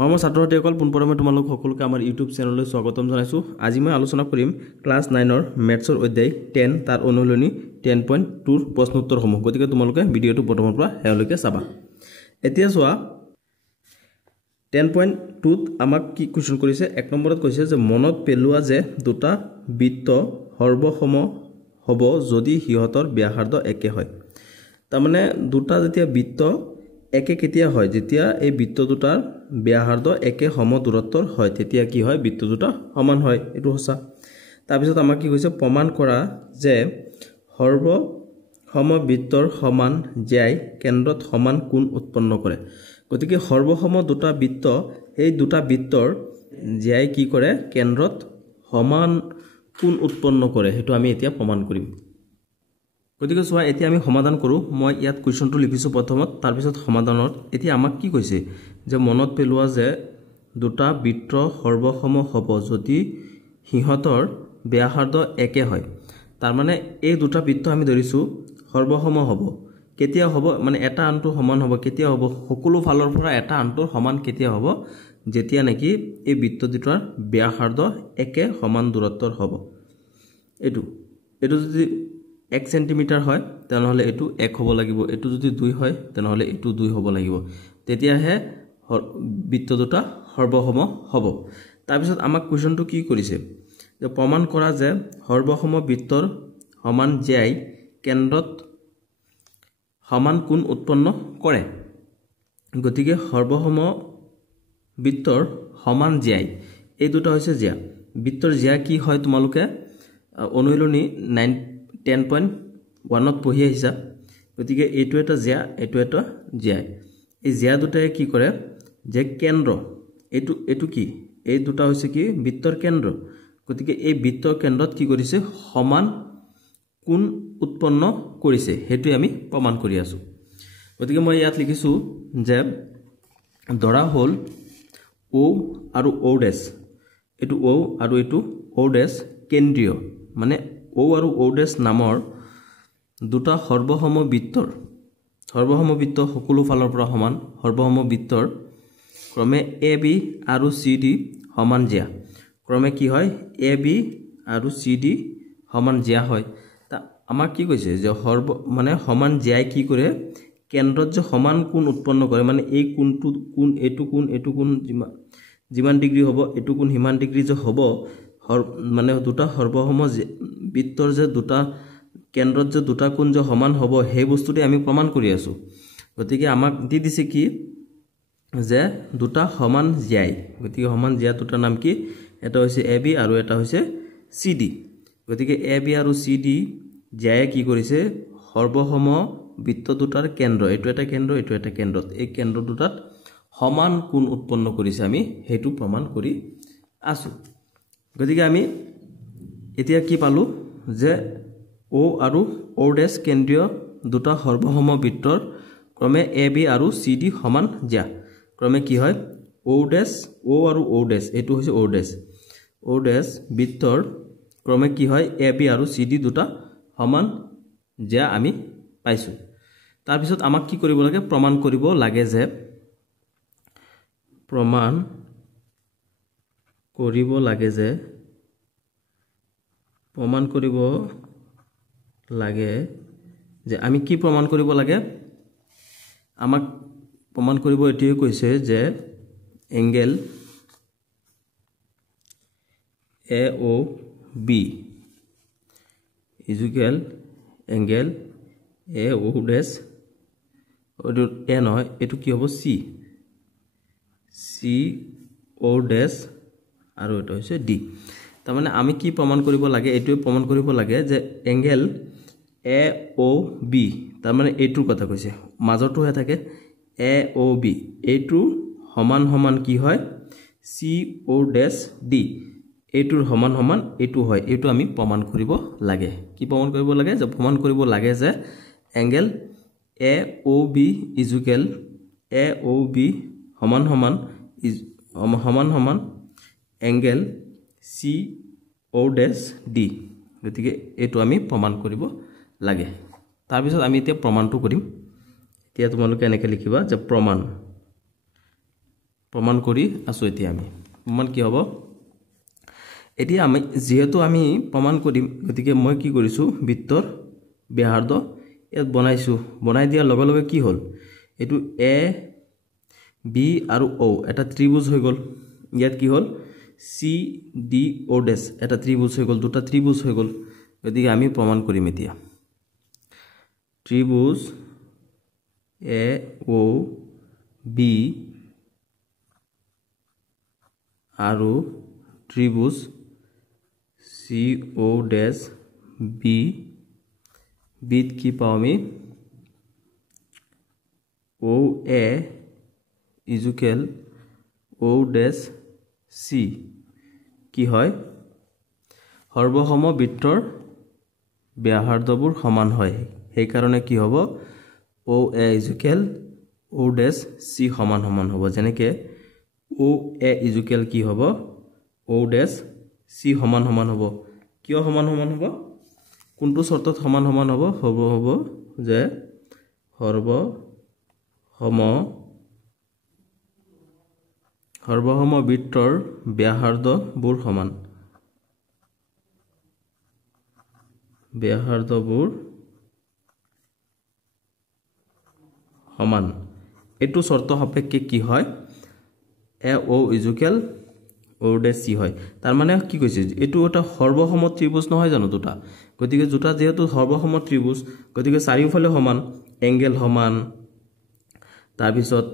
মই ছাত্ৰসকল পুনৰবাৰ তোমালোক সকলোকে আমাৰ ইউটিউব চেনেললৈ স্বাগতম জনাইছো। আজি মই আলোচনা কৰিম ক্লাছ 9ৰ মেথছৰ অধ্যায় 10 তাৰ অনুশীলনী 10.2 ৰ প্ৰশ্ন উত্তৰসমূহ। গতিকে তোমালোকে ভিডিঅটো প্ৰথমৰ পৰা শেষলৈকে চাবা। এতিয়া চোৱা 10.2 ত আমাক কি কোৱেশ্চন কৰিছে। এক নম্বৰত কৈছে যে মনত পেলোৱা যে দুটা বৃত্ত সৰ্বসম হ'ব যদি সিহঁতৰ ব্যাসাৰ্ধ একে হয়। তাৰমানে দুটা যেতিয়া বৃত্ত একে কেতিয়া হয়, যেতিয়া এই বৃত্ত দুটাৰ ব্যাসাৰ্ধ একে সম দূৰত্বৰ হয় তেতিয়া কি হয়, বৃত্ত দুটা সমান হয়। এটো সঁচা। তাৰপিছত আমাক কি কৈছে, প্ৰমাণ কৰা যে সৰ্বসম বৃত্তৰ সমান জ্যাই কেন্দ্ৰত সমান কোণ উৎপন্ন কৰে। গতিকে সৰ্বসম দুটা বৃত্ত, এই দুটা বৃত্তৰ জ্যাই কি কৰে, কেন্দ্ৰত সমান কোণ উৎপন্ন কৰে। সেইটো আমি এতিয়া প্ৰমাণ কৰিম। গতিকে চোৱা এতিয়া আমি সমাধান কৰোঁ। মই ইয়াত কুৱেশ্যনটো লিখিছোঁ প্ৰথমত, তাৰপিছত সমাধানত। এতিয়া আমাক কি কৈছে যে মনত পেলোৱা যে দুটা বৃত্ত সৰ্বসম হ'ব যদি সিহঁতৰ ব্যাসাৰ্ধ একে হয়। তাৰমানে এই দুটা বৃত্ত আমি ধৰিছোঁ সৰ্বসম হ'ব। কেতিয়া হ'ব, মানে এটা আনটো সমান হ'ব। কেতিয়া হ'ব, সকলো ফালৰ পৰা এটা আনটোৰ সমান কেতিয়া হ'ব, যেতিয়া নেকি এই বৃত্ত দুটাৰ ব্যাসাৰ্ধ একে সমান দূৰত্বৰ হ'ব। এইটো যদি 1 সেন্টিমিটাৰ হয় তেনেহ'লে এইটো 1 হ'ব লাগিব। এইটো যদি 2 হয় তেনেহ'লে এইটো 2 হ'ব লাগিব। তেতিয়াহে বৃত্ত দুটা সৰ্বসম হ'ব। তাৰপিছত আমাক কুৱেশ্যনটো কি কৰিছে যে প্ৰমাণ কৰা যে সৰ্বসম বৃত্তৰ সমান জ্যাই কেন্দ্ৰত সমান কোণ উৎপন্ন কৰে। গতিকে সৰ্বসম বৃত্তৰ সমান জ্যাই, এই দুটা হৈছে জ্যা। বৃত্তৰ জ্যা কি হয় তোমালোকে অনুশীলনী 10.1ত পঢ়ি আহিছা। গতিকে এইটো এটা জ্যা, এইটো এটা জ্যাই। এই জ্যা দুটাই কি কৰে যে কেন্দ্ৰ, এইটো কি, এই দুটা হৈছে কি বৃত্তৰ কেন্দ্ৰ। গতিকে এই বৃত্তৰ কেন্দ্ৰত কি কৰিছে, সমান কোণ উৎপন্ন কৰিছে। সেইটোৱে আমি প্ৰমাণ কৰি আছো। গতিকে মই ইয়াত লিখিছোঁ যে ধৰা হ'ল O আৰু O ডেছ, এইটো O আৰু এইটো O ডেছ কেন্দ্ৰীয়, মানে O আৰু O ডেছ নামৰ দুটা সৰ্বসম বৃত্তৰ সকলো ফালৰ পৰা সমান সৰ্বসম বৃত্তৰ ক্ৰমে AB আৰু CD সমান জ্যা। ক্ৰমে কি হয়, AB আৰু CD সমান জ্যা হয়। তা আমাক কি কৈছে যে মানে সমান জ্যাই কি কৰে, কেন্দ্ৰত যে সমান কোণ উৎপন্ন কৰে। মানে এই কোণটো কোণ, এইটো কোণ যিমান ডিগ্ৰী হ'ব, এইটো কোণ সিমান ডিগ্ৰী যে হ'ব, মানে দুটা সৰ্বসম বৃত্তৰ যে দুটা কেন্দ্ৰত যে দুটা কোণ যে সমান হ'ব, সেই বস্তুটোৱে আমি প্ৰমাণ কৰি আছোঁ। গতিকে আমাক দি দিছে কি যে দুটা সমান জ্যাই। গতিকে সমান জ্যা দুটাৰ নাম কি, এটা হৈছে AB আৰু এটা হৈছে CD। গতিকে AB আৰু CD জ্যায়ে কি কৰিছে, সৰ্বসম বৃত্ত দুটাৰ কেন্দ্ৰ, এইটো এটা কেন্দ্ৰ, এইটো এটা কেন্দ্ৰত, এই কেন্দ্ৰ দুটাত সমান কোণ উৎপন্ন কৰিছে। আমি সেইটো প্ৰমাণ কৰি আছোঁ। গতিকে আমি এতিয়া কি পালোঁ যে O আৰু O ডেছ কেন্দ্ৰীয় দুটা সৰ্বসম বৃত্তৰ ক্ৰমে AB আৰু CD সমান জ্যা। ক্ৰমে কি হয়, O আৰু O ডেছ, এইটো হৈছে O ডেছ বৃত্তৰ ক্ৰমে কি হয়, AB আৰু CD দুটা সমান জ্যা আমি পাইছোঁ। তাৰপিছত আমাক কি কৰিব লাগে, প্ৰমাণ কৰিব লাগে যে আমি কি প্ৰমাণ কৰিব লাগে, আমাক প্ৰমাণ কৰিব এইটোৱে কৈছে যে angle AOB equal angle AO ডেছ, এ নহয়, এইটো কি হ'ব CO ডেছ আৰু এটা হৈছে D। তাৰমানে আমি কি প্ৰমাণ কৰিব লাগে, এইটোৱে প্ৰমাণ কৰিব লাগে যে এংগেল AOB, তাৰমানে এইটোৰ কথা কৈছে, মাজৰটোহে থাকে AOB, এইটো সমান সমান কি হয় CO ডেছ D, এইটোৰ সমান সমান এইটো হয়। এইটো আমি প্ৰমাণ কৰিব লাগে। কি প্ৰমাণ কৰিব লাগে, যে প্ৰমাণ কৰিব লাগে যে এংগেল AOB ইজুকেল AOB সমান সমান এংগেল CO ডেছ D। গতিকে এইটো আমি প্ৰমাণ কৰিব লাগে। তাৰপিছত আমি এতিয়া প্ৰমাণটো কৰিম। এতিয়া তোমালোকে এনেকৈ লিখিবা যে প্ৰমাণ কৰি আছো এতিয়া আমি প্ৰমাণ কি হ'ব এতিয়া আমি যেহেতু আমি প্ৰমাণ কৰিম গতিকে মই কি কৰিছো বৃত্তৰ ব্যাসাৰ্ধ ইয়াত বনাইছো বনাই দিয়াৰ লগে লগে কি হ'ল এটো এ বি আৰু ও এটা ত্ৰিভুজ হৈ গ'ল ইয়াত কি হ'ল সি ডি ও ডেশ এটা ত্ৰিভুজ হৈ গ'ল দুটা ত্ৰিভুজ হৈ গ'ল গতিকে আমি প্ৰমাণ কৰিম এতিয়া ত্ৰিভুজ এ ও বি আৰু ত্ৰিভুজ সি ও ডেশ বি বিত কি পাওঁ আমি ও এ ইজুকেল ও ডেশ সি কি হয় সৰ্বসম বৃত্তৰ ব্যাসাৰ্ধবোৰ সমান হয় সেই কাৰণে কি হ'ব ও এ ইজুকেল ও ডেশ সি সমান সমান হ'ব যেনেকে ও এ ইজুকেল কি হ'ব ও ডেশ সি সমান সমান হ'ব কিয় সমান সমান হ'ব কোনটো শৰ্তত সমান সমান হ'ব হ'ব যে সৰ্বসম বৃত্তৰ ব্যাসাৰ্ধবোৰ সমান এটো শৰ্ত সাপেক্ষে কি হয় এ ও ইজুকেল ও ডেশ সি হয় তাৰ মানে কি কৈছে এটো এটা সৰ্বসম ত্ৰিভুজ নহয় জানো দুটা গতিকে দুটা যেহেতু সৰ্বসম ত্ৰিভুজ গতিকে চাৰিওফালে সমান এংগেল সমান তাৰ পিছত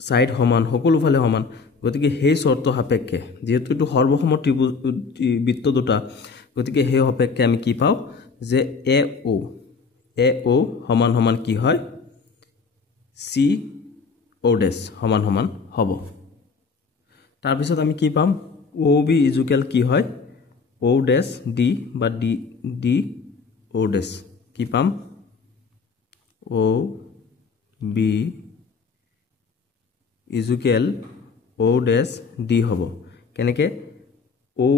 সাইড সমান সকলোফালে সমান গতিকে সেই শৰ্ত সাপেক্ষে যেহেতু এটো সৰ্বসম ত্ৰিভুজ বৃত্ত দুটা গতিকে সেই সাপেক্ষে আমি কি পাও যে এ ও সমান সমান কি হয় সি ও ডেশ সমান সমান হ'ব তাৰ পিছত আমি কি পাম ও বি ইজুকেল কি হয় ও ডেশ ডি বা ডি ও ডেশ কি পাম ও বি ইজুকেল ও ডেশ ডি হ'ব কেনেকে ও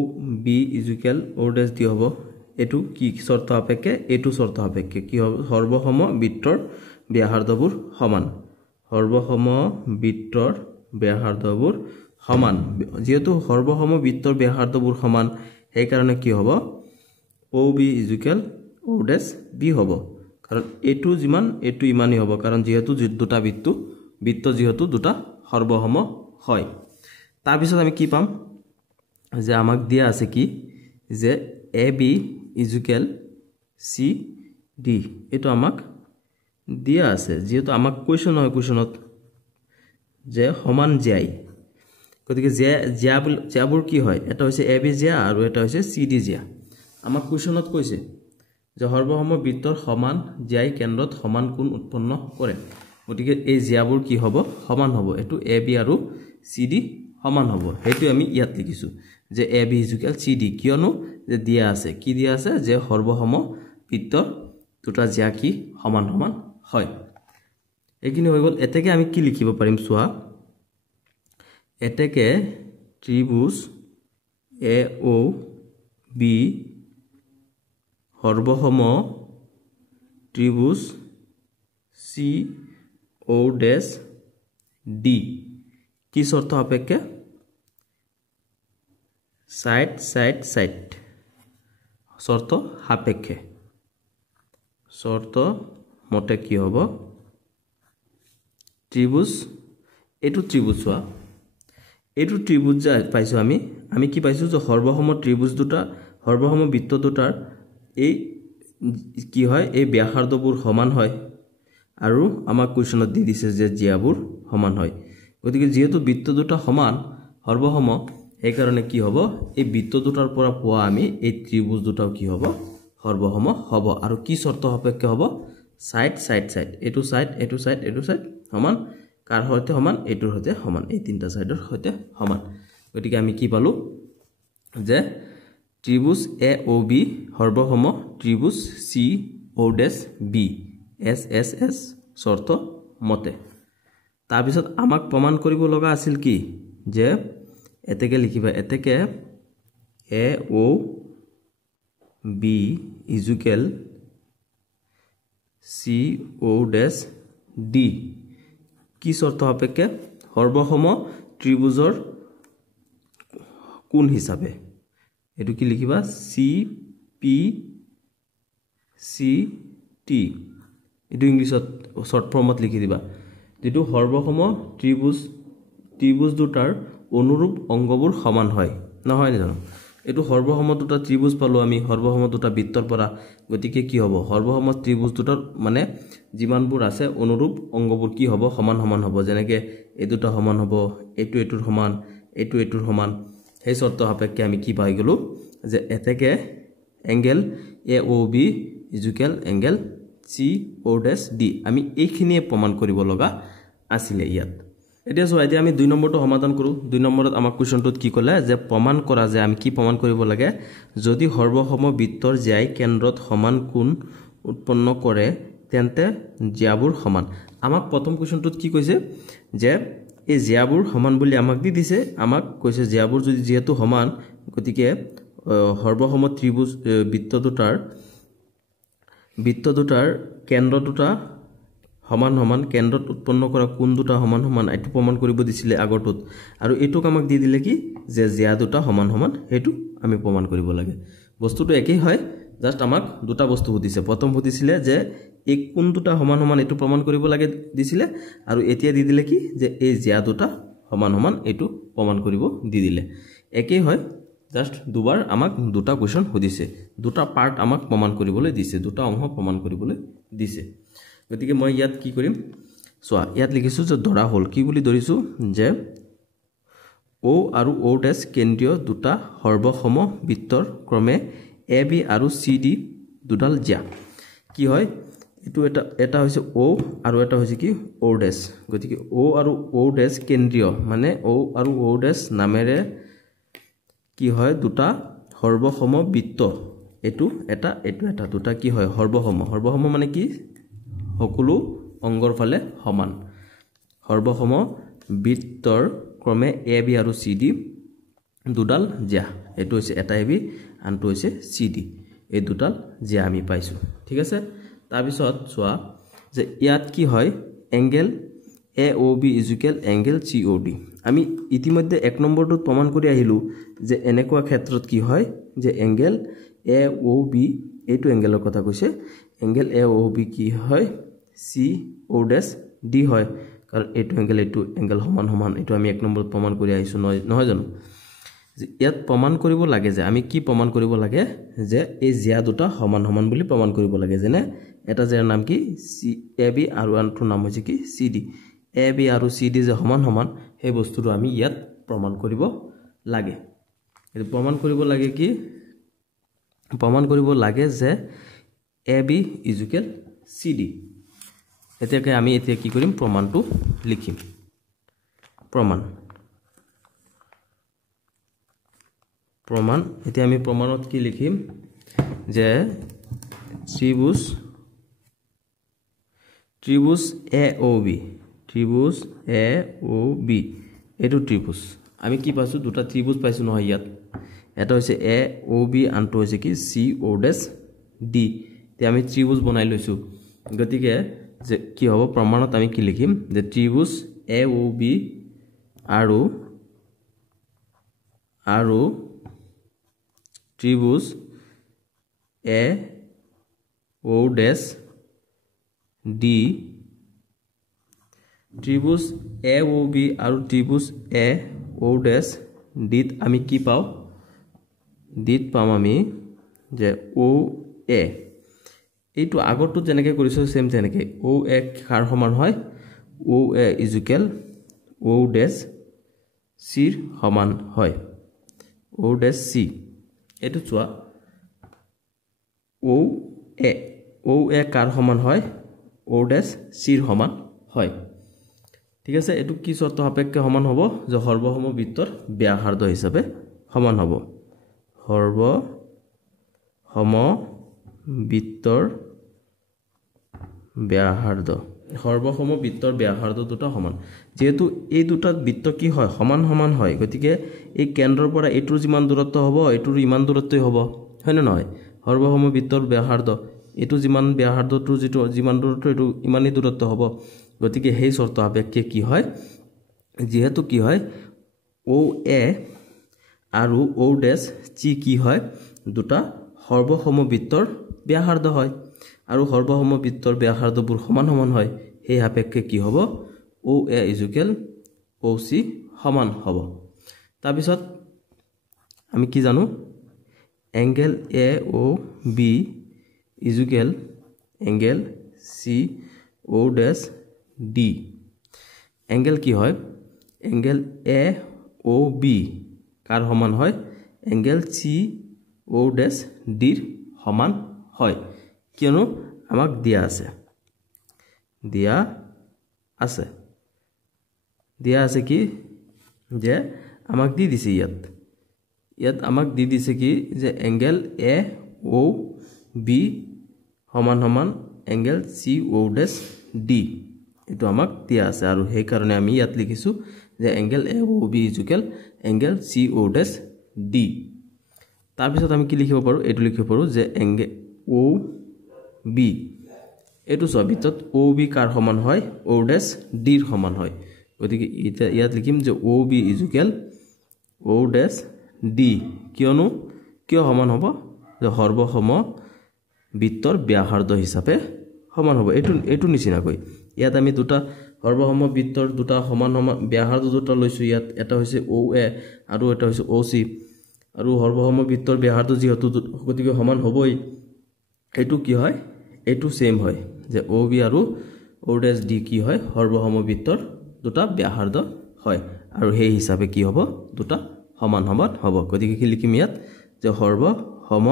বি ইজুকেল ও ডেশ ডি হ'ব এটো কি শর্ত সাপেক্ষে এটো শর্ত সাপেক্ষে কি হবে সর্বসম বৃত্তৰ ব্যাসাৰ্ধবোৰ সমান সৰ্বসম বৃত্তৰ ব্যাসাৰ্ধবোৰ সমান যেহেতু সৰ্বসম বৃত্তৰ ব্যাসাৰ্ধবোৰ সমান সেই কাৰণে কি হ'ব ও বি ইজুকেল ও ডেশ বি হ'ব কাৰণ এটো যিমান এটো ইমানই হ'ব কাৰণ যেহেতু দুটা বৃত্ত যেহেতু দুটা সৰ্বসম হয় তাৰ পিছত আমি কি পাম যে আমাক দিয়া আছে কি যে A B equal C D এটো আমাক দিয়া আছে যেহেতু আমাক কোৱেশ্চন হয় কোৱেশ্চনত যে সমান জ্যাই গতিকে জ্যাবোৰ কি হয় এটা হৈছে এ বি জ্যা আৰু এটা হৈছে সি ডি জ্যা আমাক কোৱেশ্চনত কৈছে যে সৰ্বসম বৃত্তৰ সমান জ্যাই কেন্দ্ৰত সমান কোণ উৎপন্ন কৰে গতিকে এই জ্যাবোৰ কি হ'ব সমান হ'ব এটো এ বি আৰু সি ডি সমান হ'ব হেতু আমি ইয়াত লিখিছো যে A B equal C D কিয়নো যে দিয়া আছে কি দিয়া আছে যে সৰ্বসম বৃত্তৰ দুটা জ্যা কি সমান সমান হয় একিনি হৈ গল এতেকে আমি কি লিখিব পাৰিম সোৱা এতেকে ত্ৰিভুজ এ ও বি সৰ্বসম ত্ৰিভুজ সি ও ডেশ ডি কি শৰ্ত সাপেক্ষে সাইড শৰ্ত সাপেক্ষে শৰ্ত মতে কি হ'ব ত্ৰিভুজ এটো ত্ৰিভুজ হোৱা এটো ত্ৰিভুজ যা পাইছো আমি কি পাইছো যে সৰ্বসম ত্ৰিভুজ দুটা সৰ্বসম বৃত্ত দুটাৰ এই কি হয় এই ব্যাসাৰ্ধবোৰ সমান হয় আৰু আমাক কোৱেশ্চনত দি দিছে যে জ্যাবোৰ সমান হয় গতিকে যেহেতু বৃত্ত দুটা সমান সৰ্বসম এই কাৰণে কি হ'ব এই বৃত্ত দুটাৰ পৰা পোৱা আমি এই ত্ৰিভুজ দুটাও কি হ'ব সৰ্বসম হ'ব আৰু কি শৰ্ত সাপেক্ষে হ'ব সাইড এটো সাইড সমান কাৰ হৈতে সমান এটোৰ হৈতে সমান এই তিনটা সাইডৰ হৈতে সমান গতিকে আমি কি পালো যে ত্ৰিভুজ এ ও বি সৰ্বসম ত্ৰিভুজ সি ও ডেশ বি এস শৰ্ত মতে তাৰ পিছত আমাক প্ৰমাণ কৰিব লগা আছিল কি যে এতেকে লিখিবা এতেকে এ ও বি ইজুকেল সি ও ডেশ ডি কি শর্ত সাপেক্ষে সৰ্বসম ত্ৰিভুজৰ কোণ হিচাপে এটো কি লিখিবা সি পি সি টি এটো ইংলিছত শর্ট ফর্মত লিখি দিবা যেটো সৰ্বসম ত্ৰিভুজ দুটাৰ অনুৰূপ অংগবোৰ সমান হয় নহয় নে জানো এটো সৰ্বসম দুটা ত্ৰিভুজ পালো আমি সৰ্বসম দুটা বৃত্তৰ পৰা গতিকে কি হ'ব সৰ্বসম ত্ৰিভুজ দুটাৰ মানে যিমানবোৰ আছে অনুৰূপ অংগবোৰ কি হ'ব সমান সমান হ'ব যেনেকৈ এই দুটা সমান হ'ব এটো এটোৰ সমান এটো এটোৰ সমান সেই শর্ত সাপেক্ষে আমি কি পাই গলো যে এতেকে angle AOB equal angle COD আমি এইখিনিয়ে প্ৰমাণ কৰিব লগা আছিল ইয়াত এতিয়া সো এতিয়া আমি 2 নম্বৰটো সমাধান কৰো 2 নম্বৰত আমাক কোৱেশ্চনটোত কি ক'লে যে প্ৰমাণ কৰা যে আমি কি প্ৰমাণ কৰিব লাগে যদি সৰ্বসম বৃত্তৰ জ্যাই কেন্দ্ৰত সমান কোণ উৎপন্ন কৰে তেন্তে জ্যাবোৰ সমান আমাক প্ৰথম কোৱেশ্চনটোত কি কৈছে যে এই জ্যাবোৰ সমান বুলি আমাক দি দিছে আমাক কৈছে জ্যাবোৰ যদি যেহেতু সমান গতিকে সৰ্বসম ত্ৰিভুজ বৃত্ত দুটাৰ কেন্দ্ৰ দুটা সমান সমান কেন্দ্ৰত উৎপন্ন কৰা কোণ দুটা সমান সমান এটো প্ৰমাণ কৰিব দিছিলে আগৰটোত আৰু এটোক আমাক দি দিলে কি যে জ্যা দুটা সমান সমান হেতু আমি প্ৰমাণ কৰিব লাগে বস্তুটো একেই হয় জাস্ট আমাক দুটা বস্তু দিছে প্ৰথম দিছিলে যে এই কোণ দুটা সমান সমান এটো প্ৰমাণ কৰিব লাগে দিছিলে আৰু এতিয়া দি দিলে কি যে এই জ্যা দুটা সমান সমান এটো প্ৰমাণ কৰিব দি দিলে একেই হয় জাস্ট দুবাৰ আমাক দুটা কোৱেশ্চন দিছে দুটা পাৰ্ট আমাক প্ৰমাণ কৰিবলৈ দিছে দুটা অংশ প্ৰমাণ কৰিবলৈ দিছে গতিকে মই ইয়াত কি কৰিম সোয়া ইয়াত লিখিছো যে ধৰা হল কি বুলি ধৰিছো যে O আৰু O' কেন্দ্ৰীয় দুটা সৰ্বসম বৃত্তৰ ক্ৰমে AB আৰু CD দুডাল জ্যা কি হয় এটো এটা হৈছে O আৰু এটা হৈছে কি O' গতিকে O আৰু O' কেন্দ্ৰীয় মানে O আৰু O' নামেৰে কি হয় দুটা সৰ্বসম বৃত্ত এটো এটা দুটা কি হয় সৰ্বসম মানে কি সকলো অংগৰ ফালে সমান সৰ্বসম বৃত্তৰ ক্ৰমে AB আৰু CD দুডাল জ্যা এটো হৈছে এটা AB আনটো হৈছে CD এই দুডাল জ্যা আমি পাইছো ঠিক আছে তাৰ পিছত সোয়া যে ইয়াত কি হয় angle AOB equal angle COD আমি ইতিমধ্যে 1 নম্বৰটো প্ৰমাণ কৰি আহিলো যে এনেকুৱা ক্ষেত্ৰত কি হয় যে এঙ্গেল AOB এইটো এঙ্গেলৰ কথা কৈছে এঙ্গেল AOB কি হয় COD হয় কাৰণ এইটো এঙ্গেল সমান সমান এইটো আমি 1 নম্বৰত প্ৰমাণ কৰি আহিছো নহয় জানো যে ইয়াত প্ৰমাণ কৰিব লাগে যে আমি কি প্ৰমাণ কৰিব লাগে যে এই জ্যা দুটা সমান সমান বুলি প্ৰমাণ কৰিব লাগে যেনে এটা জ্যাৰ নাম কি AB আৰু আনটোৰ নাম হৈছে কি CD AB আৰু CD যে সমান সমান সেই বস্তুটো আমি ইয়াত প্ৰমাণ কৰিব লাগে এই প্ৰমাণ কৰিব লাগে কি প্ৰমাণ কৰিব লাগে যে AB ইকুয়াল CD এতিয়াকে আমি এতিয়া কি কৰিম প্ৰমাণটো লিখিম প্ৰমাণ এতিয়া আমি প্ৰমাণত কি লিখিম যে ত্ৰিভুজ AOB এটো ত্ৰিভুজ আমি কি পাইছো দুটা ত্ৰিভুজ পাইছো নহয় ইয়াত এটা হৈছে AOB আনটো হৈছে কি COD তে আমি ত্ৰিভুজ বনাই লৈছো গতিকে যে কি হ'ব প্ৰমাণত আমি কি লিখিম যে ত্ৰিভুজ AOB আৰু ত্ৰিভুজ AOD ত্ৰিভুজ AOB আৰু ত্ৰিভুজ AOD ডিত আমি কি পাও ডিত পাম আমি যে OA এইটো আগৰটো যেনেকৈ কৰিছো সেম তেনেকৈ OA কাৰ সমান হয় OA ইকুয়াল OD C সমান হয় OD C এটো চোৱা OA কাৰ সমান হয় OD C সমান হয় ঠিক আছে এটো কি শর্ত সাপেক্ষে সমান হ'ব যে সৰ্বসম বৃত্তৰ ব্যাসাৰ্ধ হিচাপে সমান হ'ব সৰ্বসম বৃত্তৰ ব্যাসাৰ্ধ দুটা সমান যেহেতু এই দুটা বৃত্ত কি হয় সমান সমান হয় গতিকে এই কেন্দ্ৰৰ পৰা এটোৰ যিমান দূৰত্ব হ'ব এটোৰ ইমান দূৰত্বই হ'ব হয় না নহয় সৰ্বসম বৃত্তৰ ব্যাসাৰ্ধ এটো যিমান ব্যাসাৰ্ধটো যিমান দূৰত্ব এটো ইমানই দূৰত্ব হ'ব গতিকে সেই শৰ্ত সাপেক্ষে কি হয় যেহেতু কি হয় ও এ আৰু ও ডেছ চি কি হয় দুটা সৰ্বসমবৃত্তৰ ব্যাসাৰ্ধ হয় আৰু সৰ্বসমবৃত্তৰ ব্যাসাৰ্ধবোৰ সমান সমান হয় সেই সাপেক্ষে কি হ'ব ও এ ইজুকেল ও চি সমান হ'ব তাৰপিছত আমি কি জানো angle A O B is equal angle C O dash D angle কি হয় এংগেল এ ও বি কাৰ সমান হয় এংগেল চি ও ডেছ ডিৰ সমান হয় কিয়নো আমাক দিয়া আছে কি যে আমাক দি দিছে ইয়াত আমাক দি দিছে কি যে এংগেল এ ও বি সমান সমান angle C O dash D এটো আমাক দিয়া আছে আৰু সেই কাৰণে আমি ইয়াত লিখিছো যে angle A O B is equal angle C O dash D তাৰপিছত আমি কি লিখিব পাৰো এটো লিখিব পাৰো যে এংগেল ও বি এটো সবিতত ও বি কাৰ সমান হয় ও ডেছ ডিৰ সমান হয় গতিকে ইয়াত লিখিম যে ও বি ইজুকেল ও ডেছ ডি কিয় সমান হ'ব যে সৰ্বসম বৃত্তৰ ব্যাসাৰ্ধ হিচাপে সমান হ'ব এটো নিচিনাকৈ ইয়াত আমি দুটা সৰ্বসম বৃত্তৰ দুটা সমান সমান ব্যাসাৰ্ধ দুটা লৈছো ইয়াত এটা হৈছে ও এ আৰু এটা হৈছে ও চি আৰু সৰ্বসম বৃত্তৰ ব্যাসাৰ্ধ যেহেতু গতিকে সমান হ'বই এটো কি হয় এটো সেম হয় যে ও বি আৰু ও ডেছ ডি কি হয় সৰ্বসম বৃত্তৰ দুটা ব্যাসাৰ্ধ হয় আৰু সেই হিচাপে কি হ'ব দুটা সমান সমান হ'ব গতিকে কি লিখিম ইয়াত যে সৰ্বসম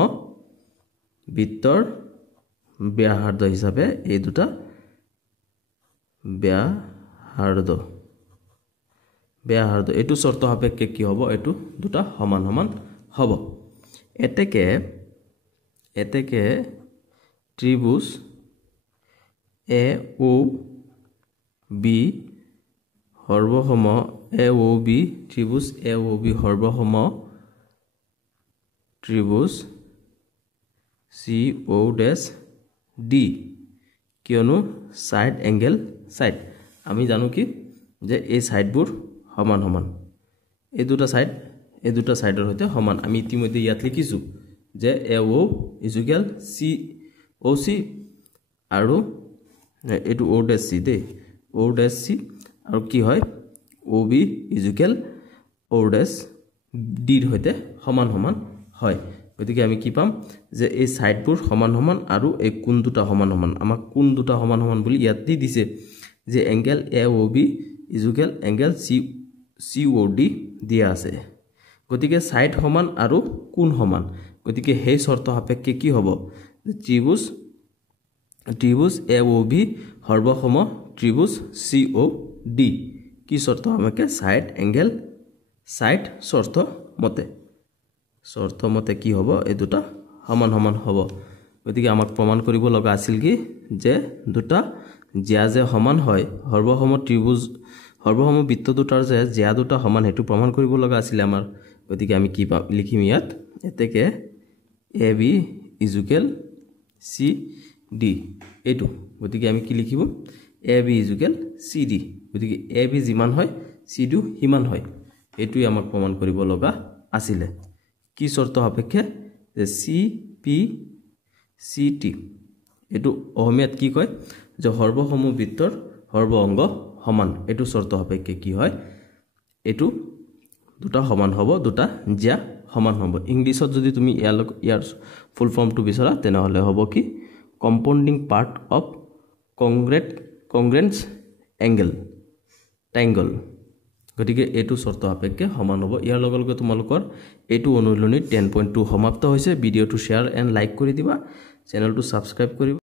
বৃত্তৰ ব্যাসাৰ্ধ হিচাপে এই দুটা ব্যাসাৰ্ধ এটো শৰ্ত সাপেক্ষে কি হ'ব এটো দুটা সমান সমান হ'ব এতেকে ত্ৰিভুজ এ ও বি সৰ্বসম এ ও বি ত্ৰিভুজ এ O B সৰ্বসম ত্ৰিভুজ C O dash D কিয়নো সাইড এংগেল সাইড আমি জানো কি যে এই সাইডবোৰ সমান সমান এই দুটা সাইডৰ হৈতে সমান আমি ইতিমধ্যে ইয়াত লিখিছো যে এ ও ইজুকেল চি ও চি আৰু এটো ও ডেছ চি দে ও ডেছ চি আৰু কি হয় ও বি ইজুকেল ও ডেছ ডিৰ হৈতে সমান সমান হয় গতিকে আমি কি পাম যে এই সাইডবোৰ সমান সমান আৰু এই কোণ দুটা সমান সমান আমাক কোণ দুটা সমান সমান বুলি ইয়াত দি দিছে যে angle A O B is equal angle C O D দিয়া আছে গতিকে সাইড সমান আৰু কোণ সমান গতিকে সেই শৰ্ত সাপেক্ষে কি হ'ব ত্ৰিভুজ এ O B সৰ্বসম ত্ৰিভুজ C O D কি শৰ্ত আমাকে সাইড এংগেল সাইড শৰ্ত মতে কি হ'ব এই দুটা সমান সমান হ'ব গতিকে আমাক প্ৰমাণ কৰিব লগা আছিল কি যে দুটা যে সমান হয় সৰ্বসম বৃত্ত দুটাৰ যে দুটা সমান হেতু প্ৰমাণ কৰিব লগা আছিল আমাৰ গতিকে আমি কি লিখিম ইয়াত এতেকে A B equal C D এটো গতিকে আমি কি লিখিব A B equal C D গতিকে এ বি যিমান হয় চি ডি হিমান হয় এটোই আমাক প্ৰমাণ কৰিব লগা আছিল কি শৰ্ত সাপেক্ষে যে চি পি চি টি এটো অহমিয়াত কি কয় যে সৰ্বসম বৃত্তৰ সৰ্ব অংগ সমান এটো শৰ্ত সাপেক্ষে কি হয় এটো দুটা সমান হ'ব দুটা জ্যা সমান হ'ব ইংলিছত যদি তুমি ইয়াৰ ফুল ফৰ্মটো বিচৰা তেনহলে হ'ব কি কম্পাউণ্ডিং পাৰ্ট অফ কংগ্ৰেন্স ট্ৰায়াঙ্গল গতিকে এটো শৰ্ত সাপেক্ষে সমান হ'ব ইয়াৰ লগে লগে তোমালোকৰ এটো অনুশীলনী 10.2 সমাপ্ত হৈছে ভিডিওটো শেয়াৰ এণ্ড লাইক কৰি দিবা চেনেলটো সাবস্ক্ৰাইব কৰিবা